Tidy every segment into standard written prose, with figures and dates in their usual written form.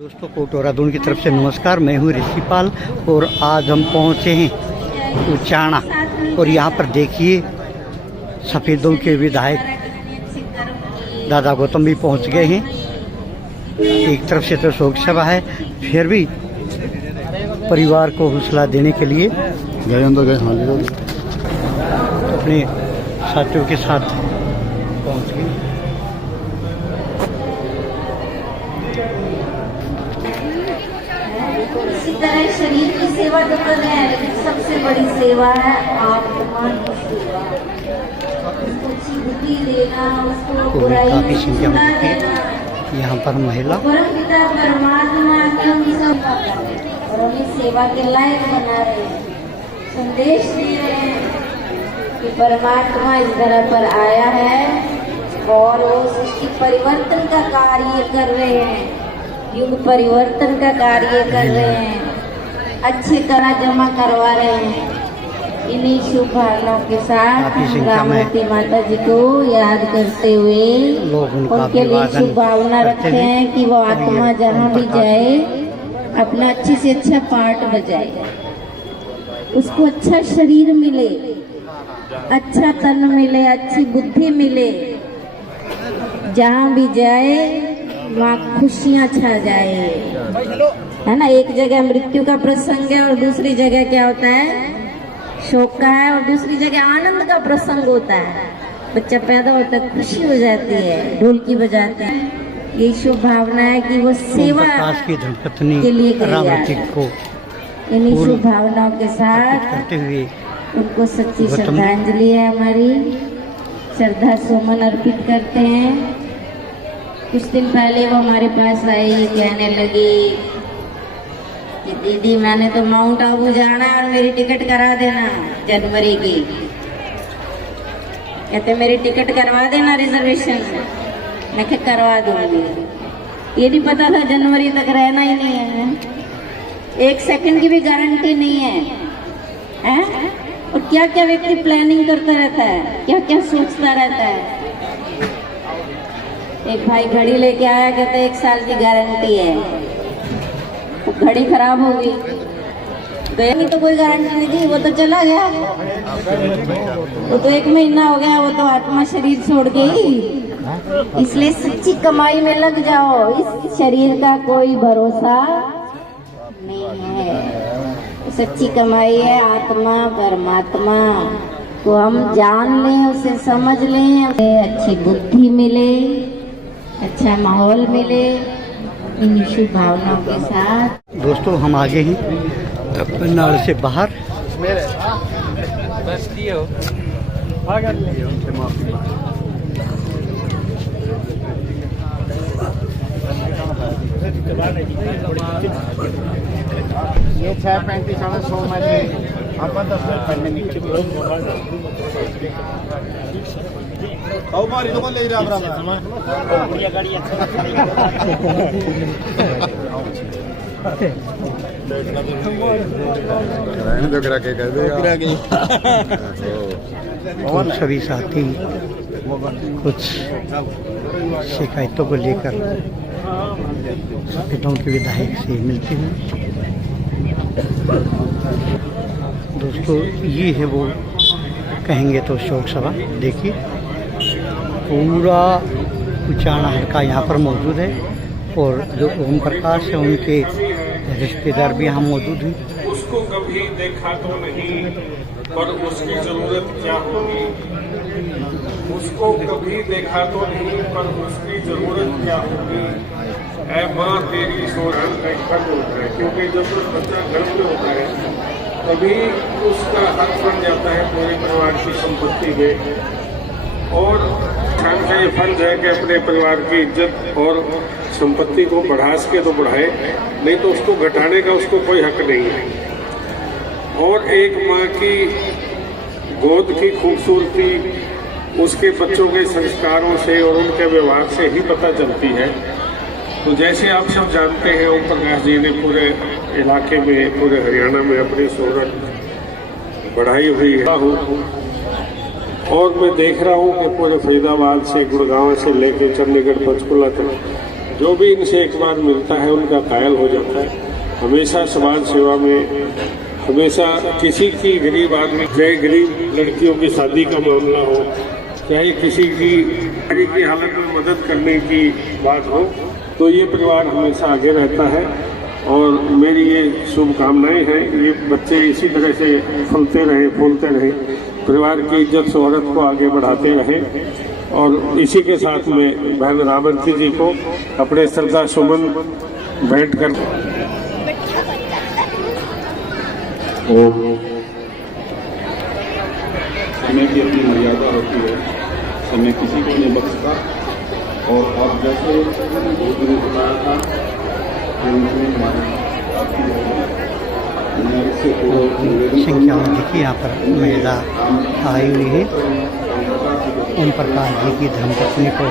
दोस्तों को टोरादून की तरफ से नमस्कार। मैं हूँ ऋषिपाल और आज हम पहुँचे हैं उचाना और यहाँ पर देखिए सफ़ेदों के विधायक दादा गौतम भी पहुँच गए हैं। एक तरफ से तो शोक सभा है, फिर भी परिवार को हौसला देने के लिए अपने साथियों के साथ पहुँच गए। इसी तरह शरीर की सेवा तो कर रहे हैं, लेकिन सबसे बड़ी सेवा है आत्मा की सेवा। उसको अच्छी बुद्धि देना, उसको बुराई काफी से संख्या छुड़ा में देना। यहाँ पर महिला परमपिता परमात्मा की हम सेवा कर रहे हैं और हमें सेवा के लायक बना रहे हैं। संदेश दे रहे हैं कि परमात्मा इस धरा पर आया है और वो सृष्टि परिवर्तन का कार्य कर रहे हैं, युग परिवर्तन का कार्य कर रहे हैं, अच्छे तरह जमा करवा रहे हैं। इन्हीं शुभ भावनाओं के साथ रामवती माता जी को याद करते हुए उनके लिए शुभ भावना रखते हैं कि वो आत्मा जहाँ भी जाए अपना अच्छे से अच्छा पाठ बजाए, उसको अच्छा शरीर मिले, अच्छा तन मिले, अच्छी बुद्धि मिले, जहाँ भी जाए वहाँ खुशियाँ छा जाए, है ना। एक जगह मृत्यु का प्रसंग है और दूसरी जगह क्या होता है, शोक का है, और दूसरी जगह आनंद का प्रसंग होता है। बच्चा पैदा होता है, खुशी हो जाती है, ढोलकी बजाते हैं। यही शुभ भावना है कि वो सेवा के लिए को इन्हीं शुभ भावनाओं के साथ करते हुए उनको सच्ची श्रद्धांजलि है हमारी, श्रद्धा सुमन अर्पित करते हैं। कुछ दिन पहले वो हमारे पास आई, कहने लगी कि दीदी मैंने तो माउंट आबू जाना और मेरी टिकट करा देना जनवरी की। कहते मेरी टिकट करवा देना रिजर्वेशन। मैं क्या करवा दूंगी। ये नहीं पता था जनवरी तक रहना ही नहीं है, एक सेकंड की भी गारंटी नहीं है, हैं? और क्या क्या व्यक्ति प्लानिंग करता रहता है, क्या क्या सोचता रहता है। एक भाई घड़ी लेके आया, कहते 1 साल की गारंटी है। तो घड़ी खराब हो गई, गई तो कोई गारंटी नहीं थी, वो तो चला गया। वो तो 1 महीना हो गया, वो तो आत्मा शरीर छोड़ गई। इसलिए सच्ची कमाई में लग जाओ, इस शरीर का कोई भरोसा नहीं है। सच्ची कमाई है आत्मा परमात्मा को हम जान लें, उसे समझ लें, उसे अच्छी बुद्धि मिले, अच्छा माहौल मिले, इन शुभ भावनाओं के साथ। दोस्तों हम आगे ही नाल से बाहर ये 6:35 में अपन 10 मिनट पहले निकले। हमारी तो ले रहा गाड़ी अच्छा और सभी साथी कुछ शिकायतों को लेकर सफेदों के विधायक से मिलते हैं। दोस्तों ये है वो कहेंगे तो शोक सभा। देखिए पूरा उचाना हल्का यहाँ पर मौजूद है और जो ओम प्रकाश है उनके रिश्तेदार भी यहाँ मौजूद हैं। उसको कभी देखा तो नहीं, पर उसकी जरूरत क्या होगी। उसको कभी देखा तो नहीं, पर उसकी जरूरत क्या होगी। ऐ माँ तेरी सोहन खत्म होता है, क्योंकि जब बच्चा घर में होता है तभी उसका हक बन जाता है पूरे परिवार की संपत्ति में। और इंसान का ये फर्ज है कि अपने परिवार की इज्जत और संपत्ति को बढ़ा सके तो बढ़ाए, नहीं तो उसको घटाने का उसको कोई हक नहीं है। और एक माँ की गोद की खूबसूरती उसके बच्चों के संस्कारों से और उनके व्यवहार से ही पता चलती है। तो जैसे आप सब जानते हैं ओम प्रकाश जी ने पूरे इलाके में, पूरे हरियाणा में अपनी शोहरत बढ़ाई हुई है। और मैं देख रहा हूँ कि पूरे फरीदाबाद से, गुड़गांव से लेकर चंडीगढ़ पंचकुला तक जो भी इनसे एक बार मिलता है उनका कायल हो जाता है। हमेशा समाज सेवा में, हमेशा किसी की गरीब आदमी, चाहे गरीब लड़कियों की शादी का मामला हो, चाहे किसी की हालत में मदद करने की बात हो, तो ये परिवार हमेशा आगे रहता है। और मेरी ये शुभकामनाएं हैं, ये बच्चे इसी तरह से फलते रहे, फूलते रहे, परिवार की इज्जत शोहरत को आगे बढ़ाते रहे। और इसी के साथ में बहन रामवती जी को अपने श्रद्धा सुमन भेंट कर समय की अपनी मर्यादा होती है, समय किसी को नहीं बख्शता। और अब जैसे गुरु बताया था कि उन्होंने संख्या में देखिए यहाँ पर महिला आई हुई है। ओम प्रकाश जी की धर्मपत्नी को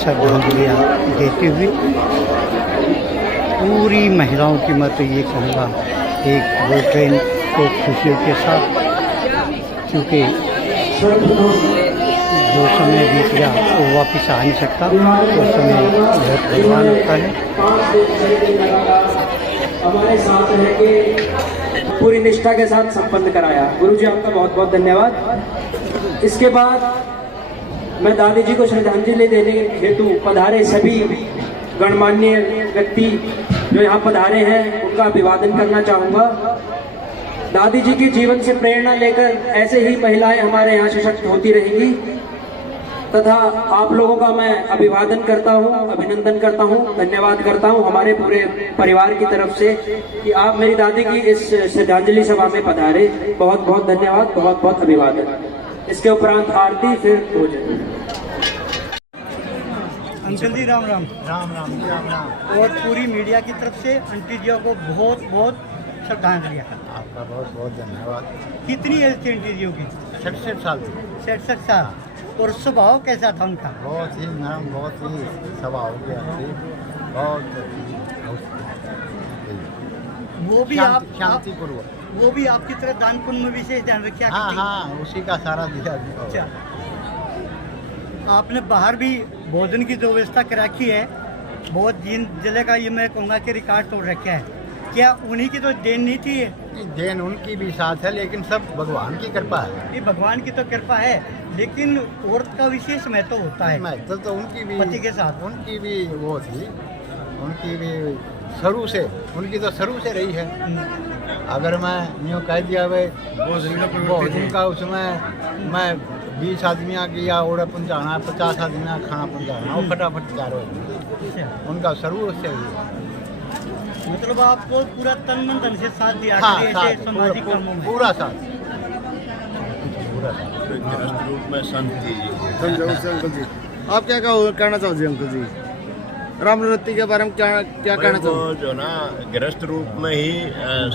श्रद्धांजलियाँ देते हुए पूरी महिलाओं की मैं तो ये कहूँगा एक वो ट्रेन को खुशियों के साथ, क्योंकि जो समय बीत गया वो वापस आ नहीं सकता, वो समय बहुत बलवान होता है। हमारे साथ रह के पूरी निष्ठा के साथ संपन्न कराया। गुरु जी आपका बहुत बहुत धन्यवाद। इसके बाद मैं दादी जी को श्रद्धांजलि देने हेतु पधारे सभी गणमान्य व्यक्ति जो यहाँ पधारे हैं उनका अभिवादन करना चाहूँगा। दादी जी के जीवन से प्रेरणा लेकर ऐसे ही महिलाएं हमारे यहाँ सशक्त होती रहेंगी तथा आप लोगों का मैं अभिवादन करता हूँ, अभिनंदन करता हूँ, धन्यवाद करता हूँ हमारे पूरे परिवार की तरफ से कि आप मेरी दादी की इस श्रद्धांजलि सभा में पधारे। बहुत बहुत धन्यवाद, बहुत बहुत अभिवादन। इसके उपरांत आरती, फिर भोजन। अंकल जी राम राम। राम राम राम राम। और पूरी मीडिया की तरफ से आंटी जी को बहुत बहुत श्रद्धांजलियाँ। आपका बहुत बहुत धन्यवाद। कितनी एज थी आंटी जी की? 67 साल की। 67 साल। और स्वभाव कैसा था उनका? बहुत ही नरम, बहुत ही स्वभाव हो गया थी, बहुत वो भी आप शांतिपूर्वक, वो भी आपकी तरह दान पुण्य में विशेष ध्यान रखा? हाँ हाँ, उसी का सारा दिया। अच्छा, आपने बाहर भी भोजन की जो व्यवस्था कर रखी है, बहुत दिन जिले का ये मैं कहूँगा कि रिकॉर्ड तोड़ रखा है। क्या उन्हीं की तो देन नहीं थी? देन उनकी भी साथ है, लेकिन सब भगवान की कृपा है। ये भगवान की तो कृपा है, लेकिन औरत का विशेष महत्व होता है। महत्व तो उनकी भी, पति के साथ उनकी भी वो थी, उनकी भी शुरू से, उनकी तो शुरू से रही है। अगर मैं यूँ कह दिया भाई भोजन का, उसमें मैं 20 आदमियों की या ओढ़े पहुँचाना, 50 आदमियों का खाना पहुँचाना, वो फटाफट तैयार हो जाए। उनका शुरू से ही, मतलब आपको पूरा तन मन धन से साथ दिया। हाँ, ऐसे सामाजिक कामों में पूरा साथ। गृहस्थ रूप में शांति जी। अंकल जी, आप क्या कहना चाहोगे अंकल जी? रामवती के बारे में क्या क्या कहना चाहोगे? जो ना गृहस्थ रूप में ही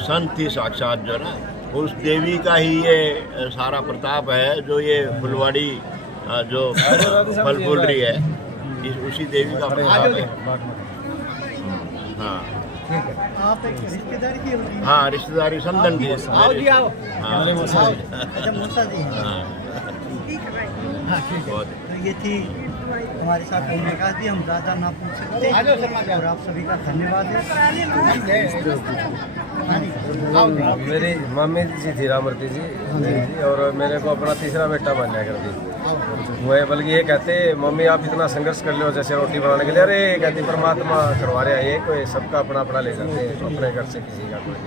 शांति साक्षात, जो ना उस देवी का ही ये सारा प्रताप है, जो ये फुलवाड़ी जो फल फूल रही है, उसी देवी का प्रताप है। हाँ आप एक रिश्तेदारी की होगी? हाँ, रिश्तेदारी संदन की। आओ जी आओ। हाँ, अच्छा, मूसा जी हैं। हाँ, हाँ ठीक है। तो ये थी हमारे साथ विकास जी, हम ज़्यादा ना पूछ सकते और आप सभी का धन्यवाद है। मेरी मम्मी जी थी रामवती जी, और मेरे को अपना तीसरा बेटा मान्या कर दी। वो बल्कि ये कहते मम्मी आप इतना संघर्ष कर लो जैसे रोटी बनाने के लिए, अरे कहती परमात्मा करवा रहे हैं, ये कोई सबका अपना अपना ले जाते हैं, अपने घर से किसी का कोई।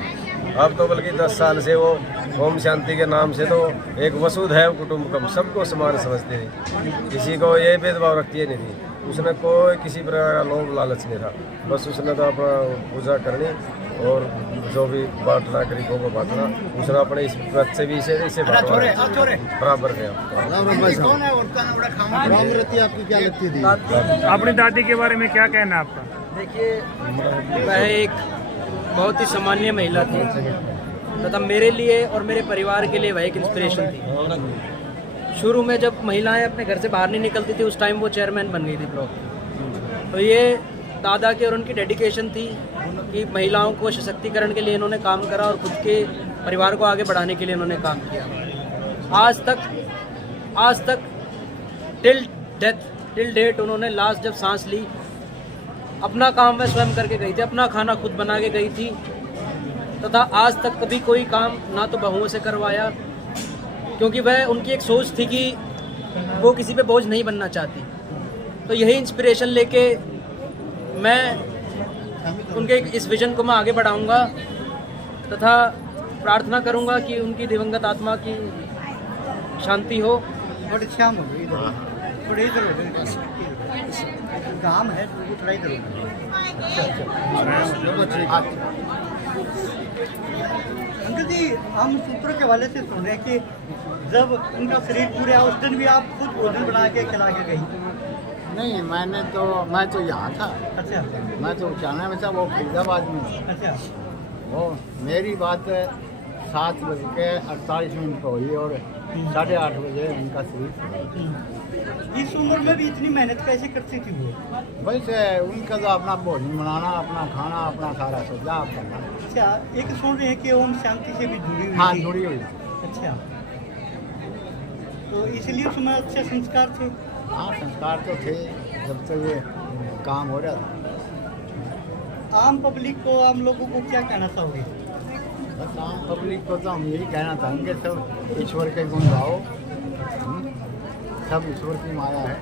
अब तो बल्कि 10 साल से वो ओम शांति के नाम से तो एक वसुधैव कुटुंबकम, सबको समान समझते थे, किसी को ये भेदभाव रखती है नहीं थी। उसने कोई किसी प्रकार का लोभ लालच नहीं था, बस उसने तो अपना पूजा करनी और जो भी बांटना गरीबों को बांटना, उसने अपने इस बच्चे भी इसे बराबर गया। रामवती आपकी क्या लगती थी? अपनी दादी के बारे में क्या कहना आपका? देखिए, वह एक बहुत ही सामान्य महिला थी तथा मेरे लिए और मेरे परिवार के लिए वह एक इंस्पिरेशन थी। शुरू में जब महिलाएं अपने घर से बाहर नहीं निकलती थी, उस टाइम वो चेयरमैन बन गई थी ब्लॉक की। तो ये दादा के और उनकी डेडिकेशन थी कि महिलाओं को सशक्तिकरण के लिए इन्होंने काम करा और खुद के परिवार को आगे बढ़ाने के लिए इन्होंने काम किया। आज तक टिल डेट उन्होंने लास्ट जब सांस ली अपना काम वह स्वयं करके गई थी, अपना खाना खुद बना के गई थी तथा आज तक कभी कोई काम ना तो बहुओं से करवाया, क्योंकि वह उनकी एक सोच थी कि वो किसी पे बोझ नहीं बनना चाहती। तो यही इंस्पिरेशन लेके मैं उनके इस विजन को मैं आगे बढ़ाऊंगा तथा प्रार्थना करूंगा कि उनकी दिवंगत आत्मा की शांति हो। बड़े श्याम हो गए इधर, थोड़े इधर हो गए, काम है तो थोड़ा इधर हो गए। अंकल जी, हम सूत्रों के हवाले से सुन रहे हैं कि जब उनका शरीर पूरे उस दिन भी आप खुद भोजन बना के खिला के गई। नहीं, मैं तो यहाँ था। अच्छा, मैं तो उचाना में था, वो फरीदाबाद में था। अच्छा, वो मेरी बात 7:48 पर हुई और 8:30 बजे उनका शरीर। इस उम्र में भी इतनी मेहनत कैसे करती थी वो? वैसे उनका तो अपना भोजन बनाना, अपना खाना, अपना सारा सजा करना। अच्छा, एक सुन रहे हैं कि ओम शांति से भी जुड़ी हुई हाँ, थी। जुड़ी हुई। अच्छा, तो इसलिए उसमें अच्छे संस्कार थे। हाँ, संस्कार तो थे जब तक ये काम हो रहा था। आम पब्लिक को, आम लोगों को क्या कहना चाहोगे? बस आम पब्लिक को तो हम यही कहना चाहेंगे, सब ईश्वर के गुण गाओ। सब ईश्वर की माया है।